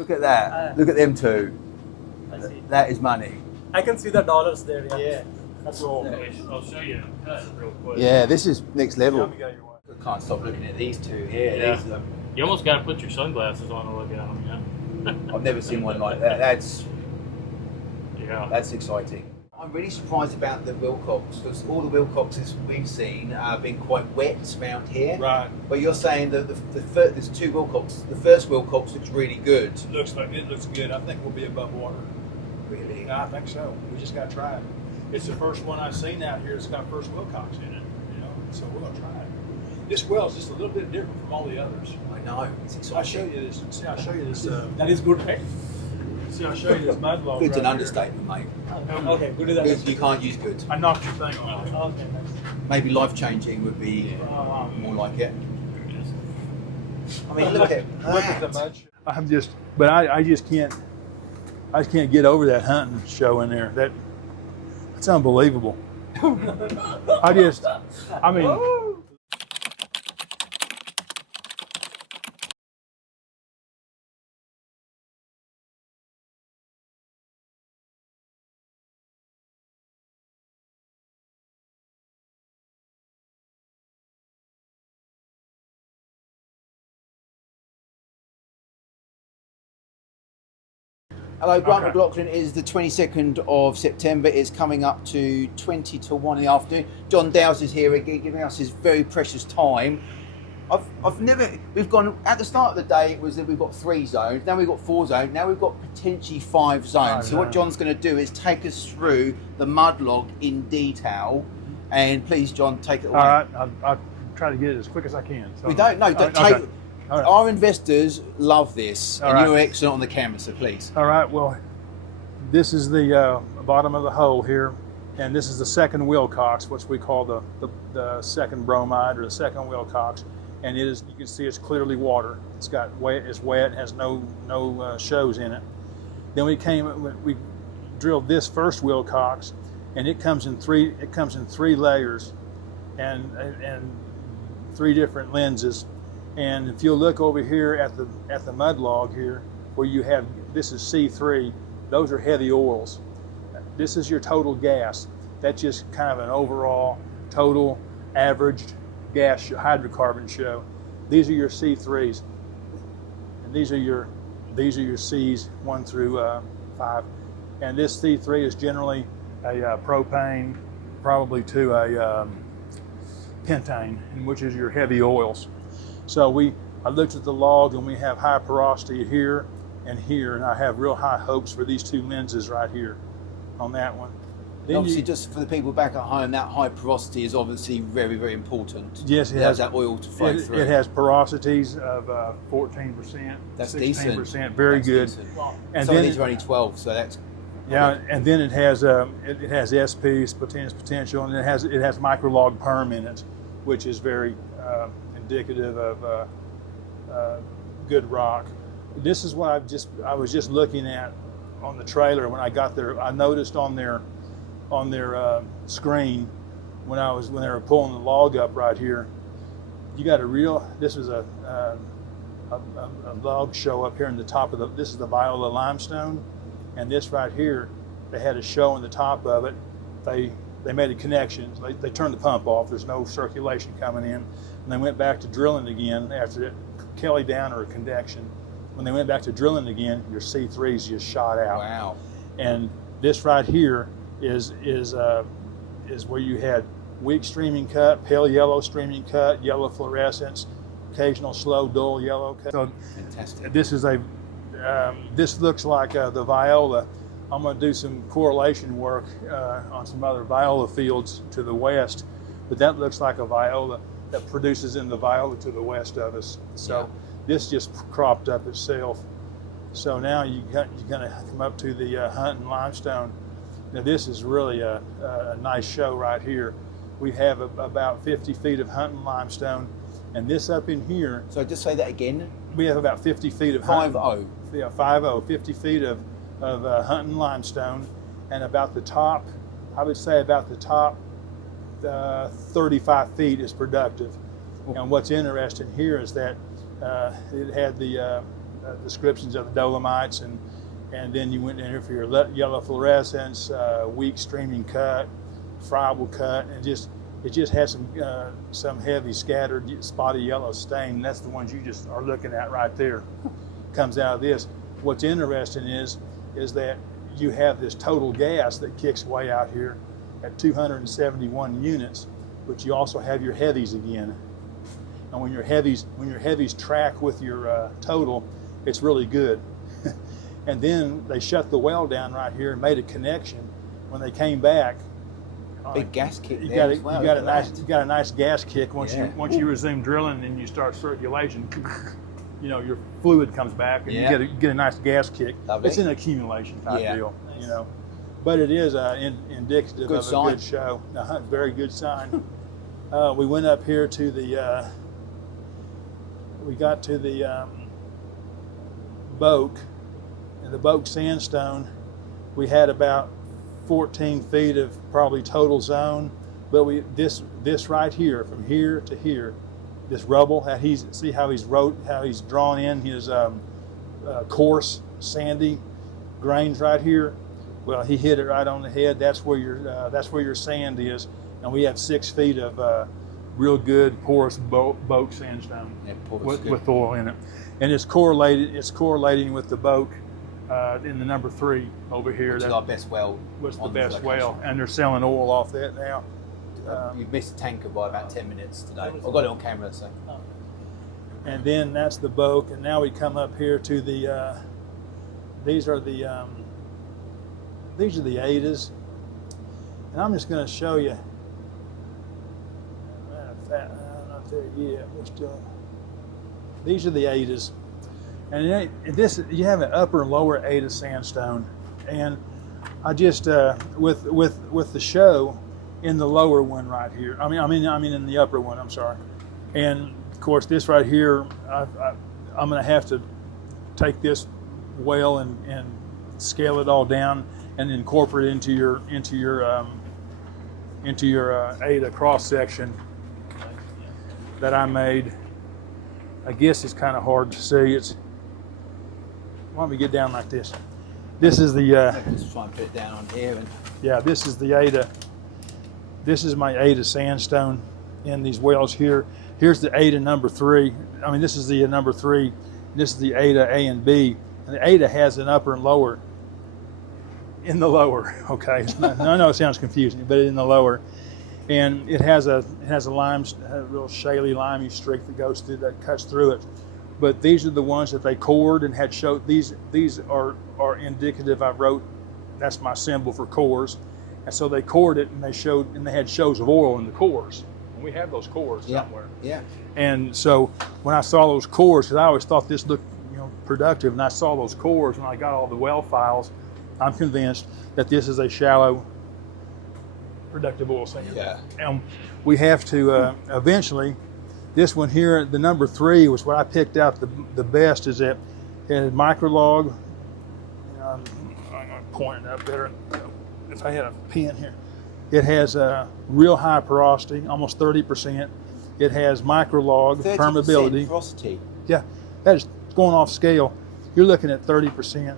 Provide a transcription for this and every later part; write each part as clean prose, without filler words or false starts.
Look at that. Look at them two. I see. That is money. I can see the dollars there. Yeah. That's all. I'll show you real quick. Yeah, this is next level. Yeah, you want. I can't stop looking at these two here. Yeah. These, You almost got to put your sunglasses on to look at them, yeah. I've never seen one like that. Yeah. That's exciting. I'm really surprised about the Wilcox because all the Wilcoxes we've seen have been quite wet around here. Right. But you're saying that there's two Wilcoxes. The first Wilcox looks really good. Looks good. I think we'll be above water. Really? Yeah, I think so. We just got to try it. It's the first one I've seen out here that's got first Wilcox in it. You know, so we're gonna try it. This well is just a little bit different from all the others. I know. It's exciting. I'll show you this. See, I'll show you this. That is good, right? See, I'll show you this Mudlog. Good's right an understatement, mate. Okay, good. That Good, you can't use good. I knocked your thing off. Okay, nice. Maybe life-changing would be more like it. I mean, look at Look at the that. mud. I just can't get over that hunting show in there. That's unbelievable. I mean. Hello, Grant Okay. McLaughlin. It is the 22nd of September. It's coming up to 20 to 1 in the afternoon. John Dowes is here again, giving us his very precious time. We've gone, at the start of the day, it was that we've got 3 zones, now we've got 4 zones, now we've got potentially 5 zones. So what John's going to do is take us through the Mudlog in detail. And please, John, take it away. All right, I'll try to get it as quick as I can. So. We don't know. Okay. Take. All right. Our investors love this, All and right. you're excellent on the camera, so please. All right, well, this is the bottom of the hole here, and this is the second Wilcox, which we call the second bromide or the second Wilcox, and it is, you can see it's clearly water. It's wet, has no shows in it. Then we drilled this first Wilcox, and it comes in three layers, and 3 different lenses. And if you'll look over here at the Mudlog here, where you have, this is C3, those are heavy oils. This is your total gas. That's just kind of an overall total averaged gas hydrocarbon show. These are your C3s, and these are your Cs 1 through 5. And this C3 is generally a propane, probably to a pentane, which is your heavy oils. So I looked at the log, and we have high porosity here, and I have real high hopes for these 2 lenses right here on that one. Then Obviously, just for the people back at home, that high porosity is obviously very, very important. Yes, it has that oil to flow through. It has porosities of 14%, That's 16%, decent. very That's good. decent. And some then of these are only 12, so that's and then it has SP, spontaneous potential, and it has microlog perm in it, which is very indicative of good rock. This is what I was just looking at on the trailer when I got there. I noticed on their screen when they were pulling the log up right here. You got this was a log show up here in the top of this is the Viola limestone, and this right here, they had a show on the top of it. They made a connection. They turned the pump off. There's no circulation coming in. And they went back to drilling again after it, Kelly down or a connection. When they went back to drilling again, your C3s just shot out. Wow. And this right here is where you had weak streaming cut, pale yellow streaming cut, yellow fluorescence, occasional slow dull yellow cut. So Fantastic. this is this looks like the Viola. I'm going to do some correlation work on some other Viola fields to the west, but that looks like a Viola that produces in the Viola to the west of us. So this just cropped up itself. So now you're going to come up to the Hunting limestone. Now this is really a nice show right here. We have about 50 feet of Hunting limestone, and this up in here. So just say that again. We have about 50 feet of 5-0. Yeah, 50 feet of Hunting limestone, and about the top, I would say about the top 35 feet is productive. And what's interesting here is that it had the descriptions of the dolomites, and then you went in here for your yellow fluorescence, weak streaming cut, friable cut, and it just has some heavy scattered spotty yellow stain. That's the ones you just are looking at right there. Comes out of this. What's interesting is that you have this total gas that kicks way out here at 271 units, but you also have your heavies again. And when your heavies track with your total, it's really good. And then they shut the well down right here and made a connection. When they came back, big gas kick. You there got as well, you got a nice gas kick once Yeah. you resume drilling and you start circulation. You know, your fluid comes back and Yeah. you get a nice gas kick. Lovely. It's an accumulation type Yeah. deal, you know. But it is indicative Good of sign. a good show. Very good sign. We went up here to the. We got to the Boak, and the Boak sandstone. We had about 14 feet of probably total zone, but this right here, from here to here, this rubble. See how he's drawn in his coarse sandy grains right here. Well, he hit it right on the head. That's where your sand is, and we have 6 feet of real good porous Boak sandstone with oil in it, and it's correlating with the Boak in the number 3 over here. Which is our best well. Was the on best location. well, and they're selling oil off that now. You've missed the tanker by about 10 minutes today. I've got it on camera, so. And then that's the Boak, and now we come up here to the. These are the ADAs, and I'm just going to show you. Not there yet. We're still. These are the ADAs, and this you have an upper and lower ADA sandstone, and I just with the show in the lower one right here. I mean in the upper one. I'm sorry, and of course this right here. I'm going to have to take this well and scale it all down and incorporate it into your ADA cross section that I made. I guess it's kind of hard to see. Why don't we get down like this? This is the Let's try and put it down on here. And this is the ADA. This is my ADA sandstone in these wells here. Here's the ADA number 3. I mean, this is the number 3. This is the ADA A and B. And the ADA has an upper and lower. In the lower, okay. I know it sounds confusing, but in the lower, and it has a real shaly, limey streak that goes through, that cuts through it. But these are the ones that they cored and had showed. These are indicative. I wrote, that's my symbol for cores, and so they cored it and they had shows of oil in the cores. And we have those cores somewhere. Yeah. And so when I saw those cores, because I always thought this looked productive, and I saw those cores when I got all the well files, I'm convinced that this is a shallow, productive oil sand. Yeah. And we have to eventually. This one here, the number 3, was what I picked out the best. Is that it had microlog. I'm going to point it up better. If I had a pen here, it has a real high porosity, almost 30%. It has microlog 30% permeability. porosity. Yeah, that is going off scale. You're looking at 30%.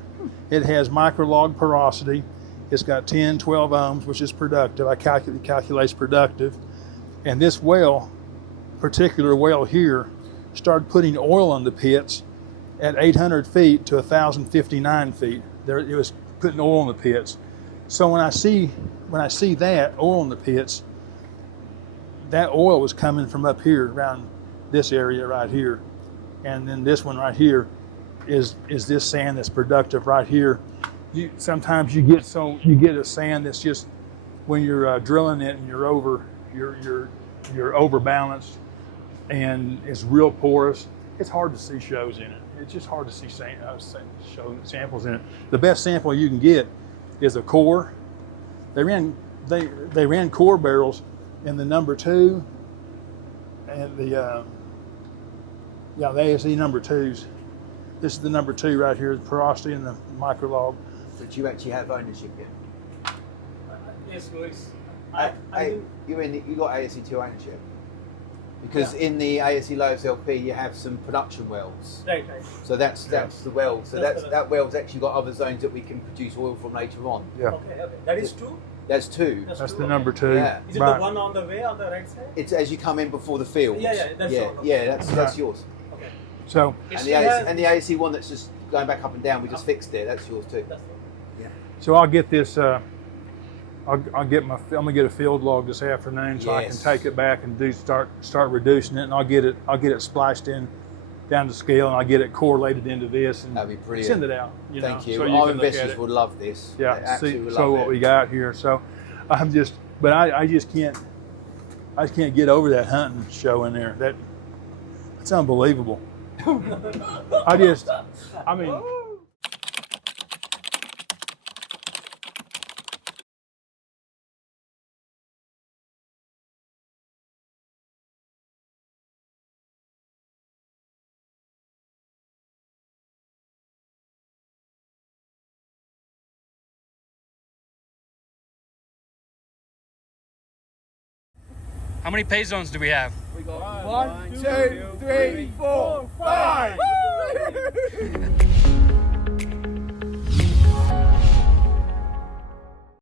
It has microlog porosity. It's got 10, 12 ohms, which is productive. I calculates productive. And this particular well here, started putting oil in the pits at 800 feet to 1,059 feet. It was putting oil in the pits. So when I see that oil in the pits, that oil was coming from up here around this area right here. And then this one right here is this sand that's productive right here. Sometimes you get a sand that's just, when you're drilling it and you're overbalanced and it's real porous, it's hard to see shows in it. It's just hard to see samples in it. The best sample you can get is a core. They ran core barrels in the number 2 and the ASE number 2s. This is the number 2 right here, the porosity and the microlog. But you actually have ownership here. Yes, Lois. You got ASE2 ownership. Because in the ASE Lois LP you have some production wells. Right. So that's the well. So That's that well's actually got other zones that we can produce oil from later on. Yeah. Okay. That is two. That's two. That's two, the okay. number 2. Yeah. Is it Right. the one on the way on the right side? It's as you come in before the field. Yeah, that's the one, okay. that's Right. yours. Okay. So And the ASE one that's just going back up and down, we just fixed it. That's yours too. That's the one. So I'll get this. I'm gonna get a field log this afternoon, so I can Yes. take it back and start reducing it, and I'll get it spliced in down to scale, and I'll get it correlated into this and That'd be brilliant. send it out. Thank you. So Our can look at investors it. would love this. Yeah. They absolutely See, would so love what it. we got here. So I just can't get over that hunting show in there. That's unbelievable. I mean. How many pay zones do we have? We got 1, 2, 3, 4, 5.